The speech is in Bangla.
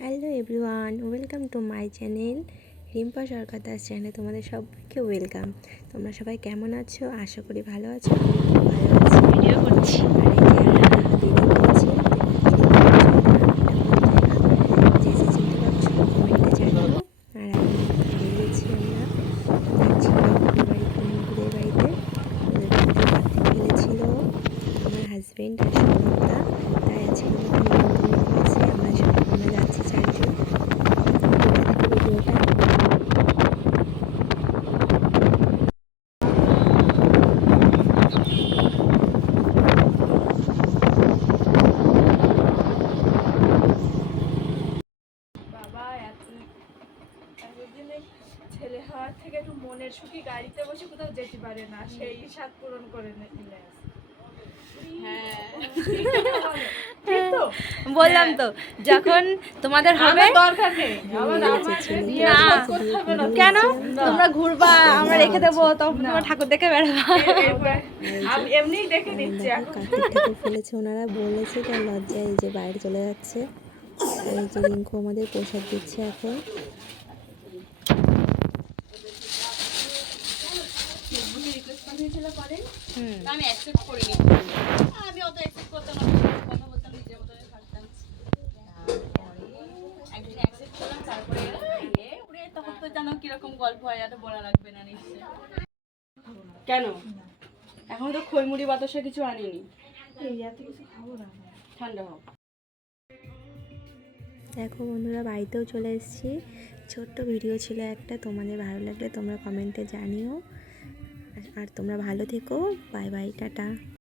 Hello everyone, welcome to my channel Rimpa Sarkar Das চ্যানেলে তোমাদের সবাইকে ওয়েলকাম। তোমরা সবাই কেমন আছো? আশা করি ভালো আছো। আমি খুব ভালো আছি, ভিডিও করছি। আর এই যে আমরা বেরিয়ে পড়েছি। যে যে চিনতে পারছো কমেন্টে জানিও। আর এখন বেরিয়েছি আমরা, যাচ্ছি কুমুদের বাড়িতে। ওদের বাড়িতে পার্টি ফেলেছিল আমার হাজব্যান্ড আর সৌরভদা, তাই আজকে আমাকে নিমন্ত্রণ করেছে। আমরা যাচ্ছি চারজন। ভিডিওটা বাবা এতদিনে ছেলে হওয়ার থেকে একটু মনের সুখী গাড়িতে বসে কোথাও যেতে পারে না, সেই স্বাদ পূরণ করে নিলে। বললাম তো যখন তোমাদের হবে দরকার নেই কেন তোমরা ঘুরবা, আমরা রেখে দেবো, তখন তোমরা ঠাকুর দেখে বেড়াবা। আমি এমনি দেখে নিচ্ছি এখন। কার্তিক ঠাকুর ফেলেছে, ওনারা বলেছে তার লজ্জায় এই যে বাইরে চলে যাচ্ছে। আর এই যে রিঙ্কু আমাদের প্রসাদ দিচ্ছে এখন। আমি অ্যাকসেপ্ট করিনি, আমি অত অ্যাকসেপ্ট করতাম না, কথা বলতাম নিজের মতো থাকতাম। একদিন অ্যাকসেপ্ট করলাম, তারপরে ওরে তখন তো জানো কিরকম গল্প হয়, এত বলা লাগবে না নিশ্চয়। কেন এখন তো খইমুড়ি বাতাসা কিছু আনিনি, ঠান্ডা হোক। দেখো বন্ধুরা, বাড়িতেও চলে এসেছি। ছোট্ট ভিডিও ছিল একটা, তোমাদের ভালো লাগলে তোমরা কমেন্টে জানিও। আর তোমরা ভালো থেকো। Bye bye, tata.